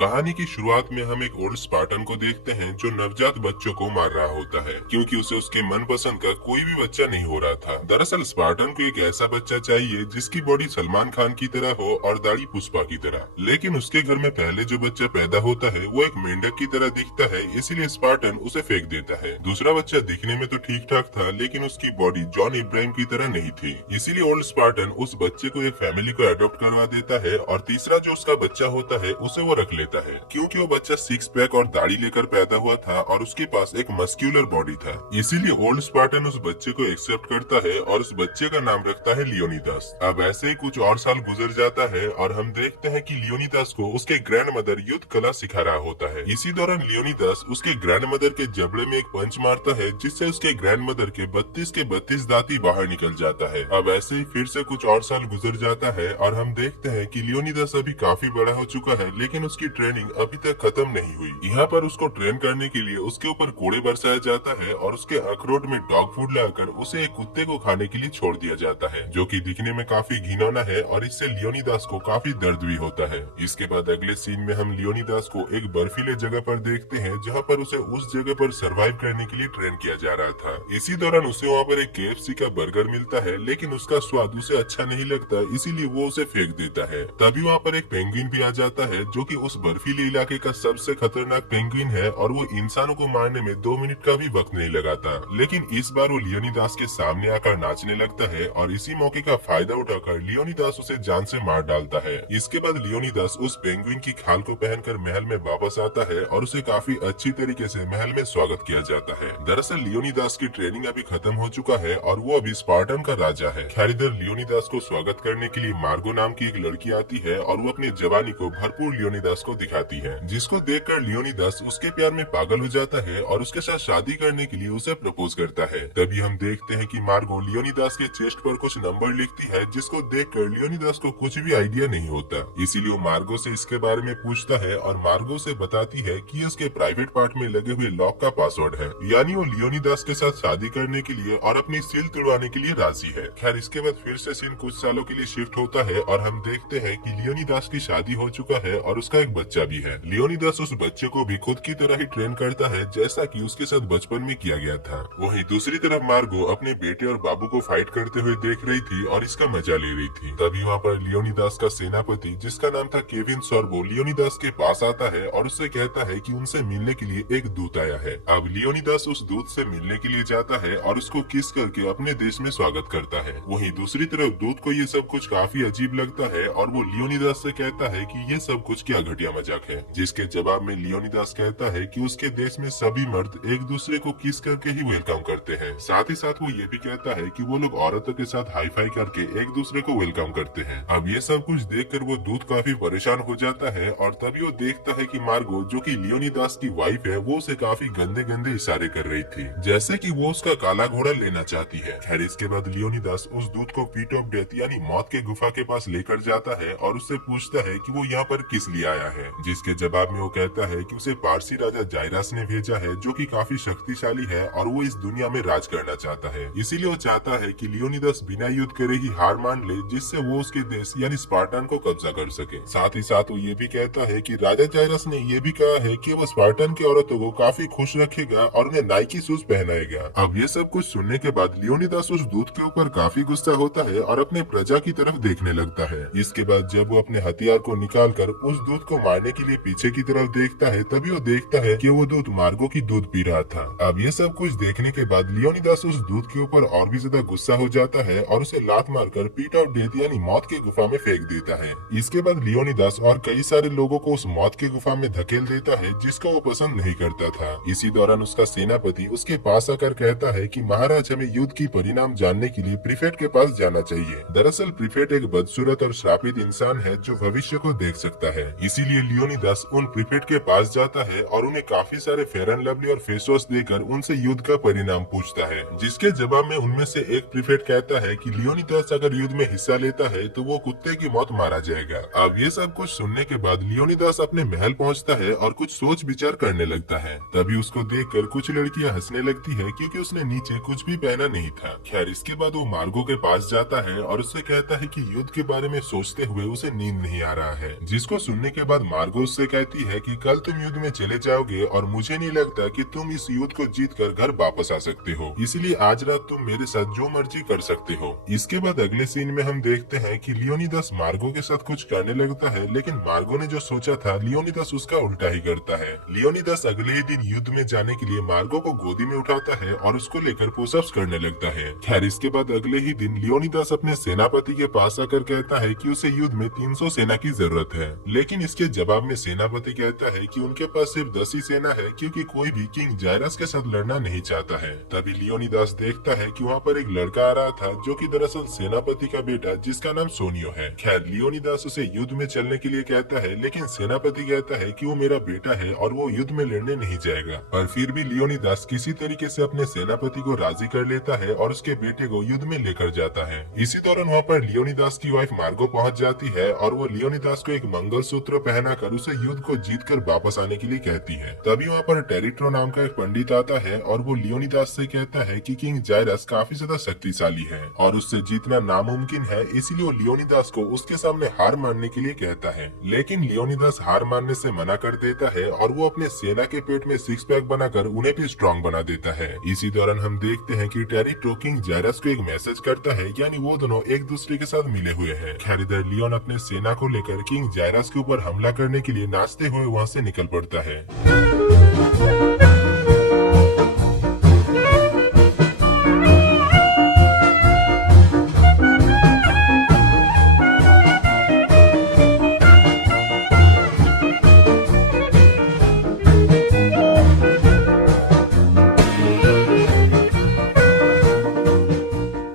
कहानी की शुरुआत में हम एक ओल्ड स्पार्टन को देखते हैं जो नवजात बच्चों को मार रहा होता है क्योंकि उसे उसके मनपसंद का कोई भी बच्चा नहीं हो रहा था। दरअसल स्पार्टन को एक ऐसा बच्चा चाहिए जिसकी बॉडी सलमान खान की तरह हो और दाढ़ी पुष्पा की तरह, लेकिन उसके घर में पहले जो बच्चा पैदा होता है वो एक मेंढक की तरह दिखता है, इसीलिए स्पार्टन उसे फेंक देता है। दूसरा बच्चा दिखने में तो ठीक ठाक था लेकिन उसकी बॉडी जॉन इब्राहिम की तरह नहीं थी, इसीलिए ओल्ड स्पार्टन उस बच्चे को एक फैमिली को अडॉप्ट करवा देता है और तीसरा जो उसका बच्चा होता है उसे वो रख लेता है क्योंकि वो बच्चा सिक्स पैक और दाढ़ी लेकर पैदा हुआ था और उसके पास एक मस्क्यूलर बॉडी था। इसीलिए ओल्ड स्पार्टन उस बच्चे को एक्सेप्ट करता है और उस बच्चे का नाम रखता है लियोनिदास। अब ऐसे ही कुछ और साल गुजर जाता है और हम देखते हैं कि लियोनिदास को उसके ग्रैंड मदर युद्ध कला सिखा रहा होता है। इसी दौरान लियोनिदास उसके ग्रैंड मदर के जबड़े में एक पंच मारता है जिससे उसके ग्रैंड मदर के 32 दांत बाहर निकल जाता है। अब ऐसे ही फिर से कुछ और साल गुजर जाता है और हम देखते हैं कि लियोनिदास अभी काफी बड़ा हो चुका है लेकिन उसकी ट्रेनिंग अभी तक खत्म नहीं हुई। यहाँ पर उसको ट्रेन करने के लिए उसके ऊपर कोड़े बरसाया जाता है और उसके अखरोट में डॉग फूड लाकर उसे एक कुत्ते को खाने के लिए छोड़ दिया जाता है जो कि दिखने में काफी घिनौना है और इससे लियोनिदास को काफी दर्द भी होता है। इसके बाद अगले सीन में हम लियोनिदास को एक बर्फीले जगह पर देखते हैं जहाँ पर उसे उस जगह पर सर्वाइव करने के लिए ट्रेन किया जा रहा था। इसी दौरान उसे वहाँ पर एक KFC का बर्गर मिलता है लेकिन उसका स्वाद उसे अच्छा नहीं लगता, इसीलिए वो उसे फेंक देता है। तभी वहाँ पर एक पेंगुइन भी आ जाता है जो कि उस बर्फीले इलाके का सबसे खतरनाक पेंगुइन है और वो इंसानों को मारने में 2 मिनट का भी वक्त नहीं लगाता। लेकिन इस बार वो लियोनिदास के सामने आकर नाचने लगता है और इसी मौके का फायदा उठाकर लियोनिदास उसे जान से मार डालता है। इसके बाद लियोनिदास उस पेंगुइन की खाल को पहनकर महल में वापस आता है और उसे काफी अच्छी तरीके से महल में स्वागत किया जाता है। दरअसल लियोनिदास की ट्रेनिंग अभी खत्म हो चुका है और वो अभी स्पार्टन का राजा है। खैर इधर लियोनिदास को स्वागत करने के लिए मार्गो नाम की एक लड़की आती है और वो अपनी जवानी को भरपूर लियोनिदास को दिखाती है, जिसको देखकर लियोनिदास उसके प्यार में पागल हो जाता है और उसके साथ शादी करने के लिए उसे प्रपोज करता है। तभी हम देखते हैं कि मार्गो लियोनिदास के चेस्ट पर कुछ नंबर लिखती है जिसको देखकर लियोनिदास को कुछ भी आइडिया नहीं होता, इसीलिए वो मार्गो से इसके बारे में पूछता है और मार्गो से बताती है कि उसके प्राइवेट पार्ट में लगे हुए लॉक का पासवर्ड है, यानी वो लियोनिदास के साथ शादी करने के लिए और अपनी सील तुड़वाने के लिए राजी है। खैर इसके बाद फिर से सीन कुछ सालों के लिए शिफ्ट होता है और हम देखते हैं कि लियोनिदास की शादी हो चुका है और उसका एक बच्चा भी है। लियोनिदास उस बच्चे को भी खुद की तरह ही ट्रेन करता है जैसा कि उसके साथ बचपन में किया गया था। वहीं दूसरी तरफ मार्गो अपने बेटे और बाबू को फाइट करते हुए देख रही थी और इसका मजा ले रही थी। तभी वहाँ पर लियोनिदास का सेनापति जिसका नाम था केविन सॉर्बो लियोनिदास के पास आता है और उससे कहता है कि उनसे मिलने के लिए एक दूत आया है। अब लियोनिदास उस दूत से मिलने के लिए जाता है और उसको किस करके अपने देश में स्वागत करता है। वहीं दूसरी तरफ दूत को ये सब कुछ काफी अजीब लगता है और वो लियोनिदास से कहता है कि ये सब कुछ क्या घटिया मजाक है, जिसके जवाब में लियोनिदास कहता है कि उसके देश में सभी मर्द एक दूसरे को किस करके ही वेलकम करते हैं। साथ ही साथ वो ये भी कहता है कि वो लोग औरतों के साथ हाई फाई करके एक दूसरे को वेलकम करते हैं। अब ये सब कुछ देखकर वो दूत काफी परेशान हो जाता है और तभी वो देखता है कि मार्गो जो कि लियोनिदास की वाइफ है वो उसे काफी गंदे गंदे इशारे कर रही थी, जैसे कि वो उसका काला घोड़ा लेना चाहती है। खैर इसके बाद लियोनिदास उस दूत को पीट ऑफ डेथ यानी मौत के गुफा के पास लेकर जाता है और उससे पूछता है कि वो यहाँ पर किस लिए आया है, जिसके जवाब में वो कहता है कि उसे पारसी राजा जायरस ने भेजा है जो कि काफी शक्तिशाली है और वो इस दुनिया में राज करना चाहता है। इसीलिए वो चाहता है कि लियोनिदास बिना युद्ध करे ही हार मान ले जिससे वो उसके देश यानी स्पार्टन को कब्जा कर सके। साथ ही साथ वो ये भी कहता है कि राजा जायरस ने ये भी कहा है कि वो स्पार्टन की औरतों को काफी खुश रखेगा और उन्हें नाइकी शूज पहनाएगा। अब ये सब कुछ सुनने के बाद लियोनिदास उस दूत के ऊपर काफी गुस्सा होता है और अपने प्रजा की तरफ देखने लगता है। इसके बाद जब वो अपने हथियार को निकालकर उस दूत को मारने के लिए पीछे की तरफ देखता है तभी वो देखता है कि वो दूत मार्गो की दूध पी रहा था। अब ये सब कुछ देखने के बाद लियोनिदास उस दूत के ऊपर और भी ज्यादा गुस्सा हो जाता है और उसे लात मारकर पीट ऑफ डेथ यानी मौत की गुफा में फेंक देता है। इसके बाद लियोनिदास और कई सारे लोगों को उस मौत की गुफा में धकेल देता है जिसको वो पसंद नहीं करता था। इसी दौरान उसका सेनापति उसके पास आकर कहता है कि महाराज हमें युद्ध की परिणाम जानने के लिए प्रीफेक्ट के पास जाना चाहिए। दरअसल प्रीफेक्ट एक बदसूरत और श्रापित इंसान है जो भविष्य को देख सकता है, इसीलिए लियोनिदास उन प्रीफेक्ट के पास जाता है और उन्हें काफी सारे फेयर एंड लवली और फेस वॉश देकर उनसे युद्ध का परिणाम पूछता है, जिसके जवाब में उनमें से एक प्रीफेक्ट कहता है कि लियोनिदास अगर युद्ध में हिस्सा लेता है तो वो कुत्ते की मौत मारा जाएगा। अब ये सब कुछ सुनने के बाद लियोनिदास अपने महल पहुंचता है और कुछ सोच विचार करने लगता है। तभी उसको देखकर कुछ लड़कियां हंसने लगती है क्योंकि उसने नीचे कुछ भी पहना नहीं था। खैर इसके बाद वो मार्गो के पास जाता है और उससे कहता है कि युद्ध के बारे में सोचते हुए उसे नींद नहीं आ रहा है, जिसको सुनने के बाद मार्गो उससे कहती है कि कल तुम युद्ध में चले जाओगे और मुझे नहीं लगता कि तुम इस युद्ध को जीतकर घर वापस आ सकते हो, इसलिए आज रात तुम मेरे साथ जो मर्जी कर सकते हो। इसके बाद अगले सीन में हम देखते हैं कि लियोनिदास मार्गो के साथ कुछ करने लगता है, लेकिन मार्गो ने जो सोचा था लियोनिदास उसका उल्टा ही करता है। लियोनिदास अगले ही दिन युद्ध में जाने के लिए मार्गो को गोदी में उठाता है और उसको लेकर पुशअप्स करने लगता है। खैर इसके बाद अगले ही दिन लियोनिदास अपने सेनापति के पास आकर कहता है कि उसे युद्ध में 300 सेना की जरूरत है, लेकिन इसके जवाब में सेनापति कहता है कि उनके पास सिर्फ 10 ही सेना है, क्योंकि कोई भी किंग जायरस के साथ लड़ना नहीं चाहता है। तभी लियोनिदास देखता है कि वहाँ पर एक लड़का आ रहा था जो कि दरअसल सेनापति का बेटा जिसका नाम सोनियो है। खैर लियोनिदास उसे युद्ध में चलने के लिए कहता है, लेकिन सेनापति कहता है कि वो मेरा बेटा है और वो युद्ध में लड़ने नहीं जाएगा। पर फिर भी लियोनिदास किसी तरीके से अपने सेनापति को राजी कर लेता है और उसके बेटे को युद्ध में लेकर जाता है। इसी दौरान वहाँ पर लियोनिदास की वाइफ मार्गो पहुँच जाती है और वो लियोनिदास को एक मंगलसूत्र पहनाकर उसे युद्ध को जीतकर वापस आने के लिए कहती है। तभी वहाँ पर टेरिट्रो नाम का एक पंडित आता है और वो लियोनिदास से कहता है कि किंग जायरस काफी ज्यादा शक्तिशाली है और उससे जीतना नामुमकिन है, इसीलिए वो लियोनिदास को उसके सामने हार मानने के लिए कहता है। लेकिन लियोनिदास हार मानने से मना कर देता है और वो अपने सेना के पेट में सिक्स पैक बनाकर उन्हें भी स्ट्रॉन्ग बना देता है। इसी दौरान हम देखते हैं कि टेरिट्रो किंग जायरस को एक मैसेज करता है, यानी वो दोनों एक दूसरे के साथ मिले हुए हैं। खैर इधर लियोन अपने सेना को लेकर किंग जायरस के ऊपर हमला करने के लिए नाचते हुए वहाँ से निकल पड़ता है।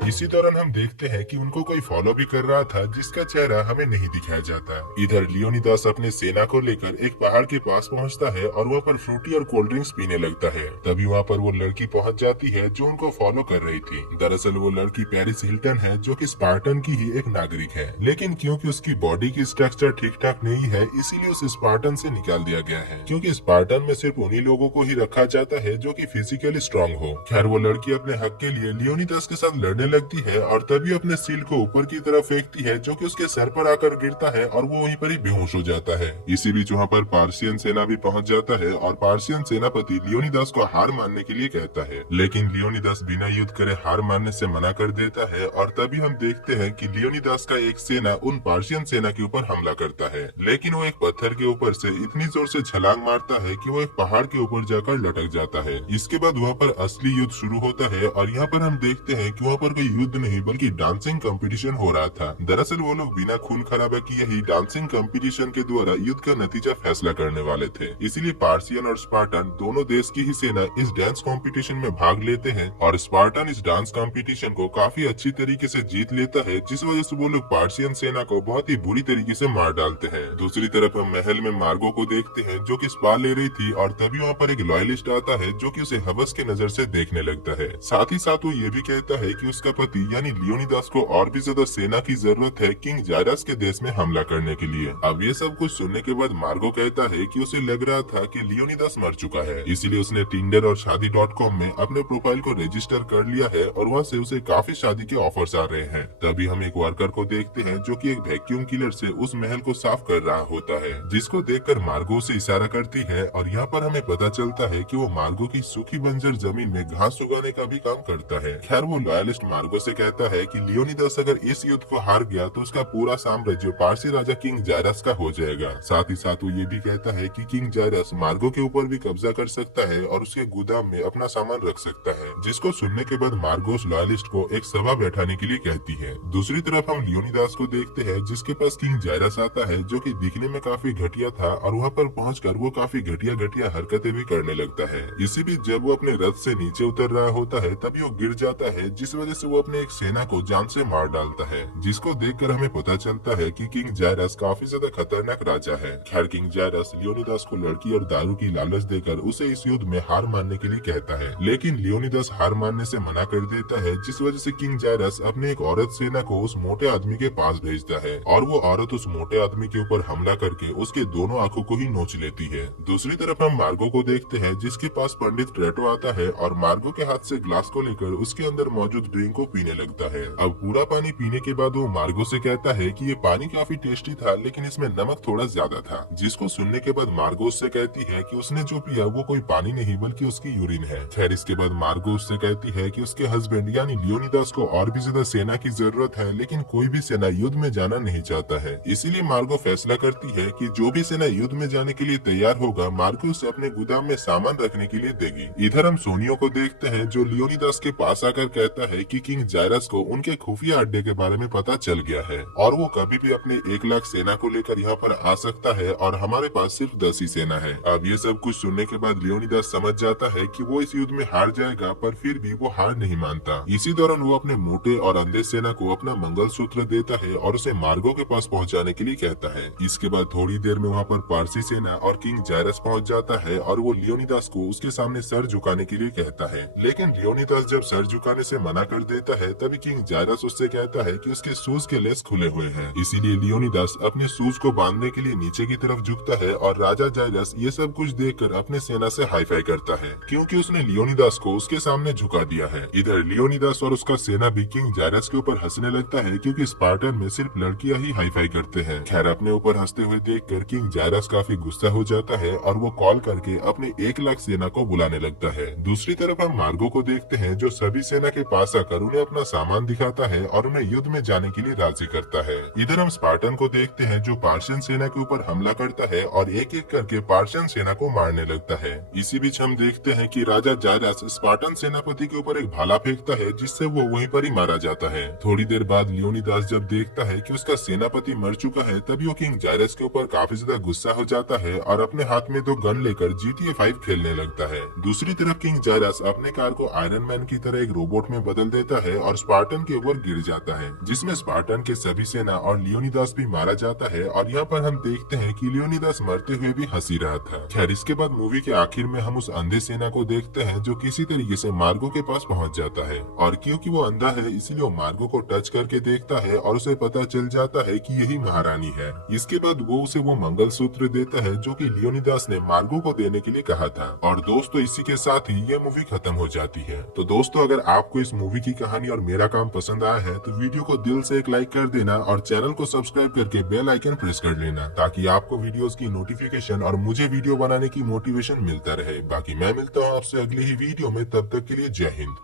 इसी दौरान हम देखते हैं कि उनको कोई फॉलो भी कर रहा था जिसका चेहरा हमें नहीं दिखाया जाता। इधर लियोनिदास अपने सेना को लेकर एक पहाड़ के पास पहुंचता है और वहाँ पर फ्रूटी और कोल्ड ड्रिंक्स पीने लगता है। तभी वहाँ पर वो लड़की पहुंच जाती है जो उनको फॉलो कर रही थी। दरअसल वो लड़की पेरिस हिल्टन है जो कि स्पार्टन की ही एक नागरिक है, लेकिन क्योंकि उसकी बॉडी की स्ट्रक्चर ठीक ठाक नहीं है इसीलिए उसे स्पार्टन से निकाल दिया गया है, क्योंकि स्पार्टन में सिर्फ उन्हीं लोगों को ही रखा जाता है जो कि फिजिकली स्ट्रांग हो। खैर वो लड़की अपने हक के लिए लियोनिदास के साथ लड़ने लगती है और तभी अपने सील को ऊपर की तरफ फेंकती है जो कि उसके सर पर आकर गिरता है और वो वहीं पर ही बेहोश हो जाता है। इसी बीच वहाँ पर पार्सियन सेना भी पहुँच जाता है और पार्सियन सेनापति लियोनिदास को हार मानने के लिए कहता है, लेकिन लियोनिदास बिना युद्ध करे हार मानने से मना कर देता है। और तभी हम देखते हैं कि लियोनिदास का एक सेना उन पार्सियन सेना के ऊपर हमला करता है, लेकिन वो एक पत्थर के ऊपर से इतनी जोर से छलांग मारता है कि वो एक पहाड़ के ऊपर जाकर लटक जाता है। इसके बाद वहाँ पर असली युद्ध शुरू होता है और यहाँ पर हम देखते हैं कि वहाँ पर कोई युद्ध नहीं बल्कि डांसिंग कंपटीशन हो रहा था। दरअसल वो लोग बिना खून खराबा किए ही डांसिंग कंपटीशन के द्वारा युद्ध का नतीजा फैसला करने वाले थे। इसीलिए पार्सियन और स्पार्टन दोनों देश की ही सेना इस डांस कंपटीशन में भाग लेते हैं और स्पार्टन इस डांस कंपटीशन को काफी अच्छी तरीके से जीत लेता है, जिस वजह से वो लोग पार्सियन सेना को बहुत ही बुरी तरीके से मार डालते हैं। दूसरी तरफ हम महल में मार्गो को देखते हैं जो कि स्पा ले रही थी और तभी वहाँ पर एक लॉयलिस्ट आता है जो कि उसे हवस के नजर से देखने लगता है। साथ ही साथ वो ये भी कहता है कि उसका पति यानी लियोनिदास को और भी ज्यादा सेना की जरूरत है किंग जायरस के देश में हमला करने के लिए। अब ये सब कुछ सुनने के बाद मार्गो कहता है कि उसे लग रहा था कि लियोनिदास मर चुका है, इसीलिए उसने टिंडर और शादी.com में अपने प्रोफाइल को रजिस्टर कर लिया है और वहाँ से उसे काफी शादी के ऑफर्स आ रहे हैं। तभी हम एक वर्कर को देखते हैं जो कि एक वैक्यूम क्लीनर से उस महल को साफ कर रहा होता है, जिसको देखकर मार्गो से इशारा करती है और यहाँ पर हमें पता चलता है कि वो मार्गो की सूखी बंजर जमीन में घास उगाने का भी काम करता है। खैर वो लॉयलिस्ट मार्गो से कहता है कि लियोनिदास अगर इस युद्ध को हार गया तो उसका पूरा साम्राज्य पारसी राजा किंग जायरस का हो जाएगा। साथ ही साथ वो ये भी कहता है कि किंग जायरस मार्गो के ऊपर भी कब्जा कर सकता है और उसके गोदाम में अपना सामान रख सकता है, जिसको सुनने के बाद मार्गो लॉयलिस्ट को एक सभा बैठाने के लिए कहती है। दूसरी तरफ हम लियोनिदास को देखते हैं जिसके पास किंग जायरस आता है जो कि दिखने में काफी घटिया था और वहाँ पर पहुंचकर वो काफी घटिया हरकतें भी करने लगता है। इसी बीच जब वो अपने रथ से नीचे उतर रहा होता है तभी वो गिर जाता है, जिस वजह से वो अपने एक सेना को जान से मार डालता है, जिसको देखकर हमें पता चलता है कि किंग जायरस काफी ज्यादा खतरनाक राजा है। खैर किंग जायरस लियोनिदास को लड़की और दारू की लालच देकर उसे इस युद्ध में हार मानने के लिए कहता है, लेकिन लियोनिदास हार मानने से मना कर देता है, जिस वजह से किंग जायरस अपने एक औरत सेना को उस मोटे आदमी के पास भेजता है और वो औरत उस मोटे आदमी के ऊपर हमला करके उसके दोनों आंखों को ही नोच लेती है। दूसरी तरफ हम मार्गो को देखते हैं जिसके पास पंडित ट्रेटो आता है और मार्गो के हाथ से ग्लास को लेकर उसके अंदर मौजूद ड्रिंक को पीने लगता है। अब पूरा पानी पीने के बाद वो मार्गो से कहता है कि ये पानी काफी टेस्टी था, लेकिन इसमें नमक थोड़ा ज्यादा था। जिसको सुनने के बाद मार्गो उससे कहती है कि उसने जो पिया वो कोई पानी नहीं बल्कि उसकी यूरिन है। खैर इसके बाद मार्गो उससे कहती है कि उसके हस्बैंड यानी लियोनिदास को और भी ज्यादा सेना की जरूरत है, लेकिन कोई भी सेना युद्ध में जाना नहीं चाहता है। इसीलिए मार्गो फैसला करती है कि जो भी सेना युद्ध में जाने के लिए तैयार होगा, मार्गो उसे अपने गोदाम में सामान रखने के लिए देगी। इधर हम सोनियो को देखते हैं जो लियोनिदास के पास आकर कहता है कि किंग जायरस को उनके खुफिया अड्डे के बारे में पता चल गया है और वो कभी भी अपने 1 लाख सेना को लेकर यहाँ पर आ सकता है और हमारे पास सिर्फ 10 ही सेना है। अब ये सब कुछ सुनने के बाद लियोनिदास समझ जाता है कि वो इस युद्ध में हार जाएगा, पर फिर भी वो हार नहीं मानता। इसी दौरान वो अपने मोटे और अंधे सेना को अपना मंगलसूत्र देता है और उसे मार्गो के पास पहुँचाने के लिए कहता है। इसके बाद थोड़ी देर में वहाँ पर पारसी सेना और किंग जायरस पहुँच जाता है और वो लियोनिदास को उसके सामने सर झुकाने के लिए कहता है। लेकिन लियोनिदास जब सर झुकाने से मना कर देता है, तभी किंग जायरस उससे कहता है कि उसके शूज के लेस खुले हुए हैं। इसीलिए लियोनिदास अपने शूज को बांधने के लिए नीचे की तरफ झुकता है और राजा जायरस ये सब कुछ देखकर अपने सेना से हाई फाई करता है, क्योंकि उसने लियोनिदास को उसके सामने झुका दिया है। इधर लियोनिदास और उसका सेना भी किंग जायरस के ऊपर हंसने लगता है, क्योंकि स्पार्टन में सिर्फ लड़कियां ही हाई फाई करते हैं। खैर अपने ऊपर हंसते हुए देखकर किंग जायरस काफी गुस्सा हो जाता है और वो कॉल करके अपने 1 लाख सेना को बुलाने लगता है। दूसरी तरफ हम मार्गो को देखते हैं जो सभी सेना के पास आकर उन्हें अपना सामान दिखाता है और उन्हें युद्ध में जाने के लिए राजी करता है। इधर हम स्पार्टन को देखते हैं जो पार्शियन सेना के ऊपर हमला करता है और एक एक करके पार्शियन सेना को मारने लगता है। इसी बीच हम देखते हैं कि राजा जायरस स्पार्टन सेनापति के ऊपर एक भाला फेंकता है, जिससे वो वहीं पर ही मारा जाता है। थोड़ी देर बाद लियोनिदास जब देखता है कि उसका सेनापति मर चुका है, तभी वो किंग जायरस के ऊपर काफी ज्यादा गुस्सा हो जाता है और अपने हाथ में 2 गन लेकर GTA 5 खेलने लगता है। दूसरी तरफ किंग जायरस अपने कार को आयरन मैन की तरह एक रोबोट में बदल देता है और स्पार्टन के ऊपर गिर जाता है, जिसमें स्पार्टन के सभी सेना और लियोनिदास भी मारा जाता है। और यहाँ पर हम देखते हैं कि लियोनिदास मरते हुए भी हंसी रहा था। खैर इसके बाद मूवी के आखिर में हम उस अंधे सेना को देखते हैं जो किसी तरीके से मार्गो के पास पहुँच जाता है, और क्योंकि वो अंधा है इसलिए वो मार्गो को टच करके देखता है और उसे पता चल जाता है कि यही महारानी है। इसके बाद वो उसे वो मंगलसूत्र देता है जो कि लियोनिदास ने मार्गो को देने के लिए कहा था। और दोस्तों इसी के साथ ही ये मूवी खत्म हो जाती है। तो दोस्तों अगर आपको इस मूवी की कहानी और मेरा काम पसंद आया है तो वीडियो को दिल से एक लाइक कर देना और चैनल को सब्सक्राइब करके बेल आइकन प्रेस कर लेना, ताकि आपको वीडियोस की नोटिफिकेशन और मुझे वीडियो बनाने की मोटिवेशन मिलता रहे। बाकी मैं मिलता हूँ आपसे अगली ही वीडियो में, तब तक के लिए जय हिंद।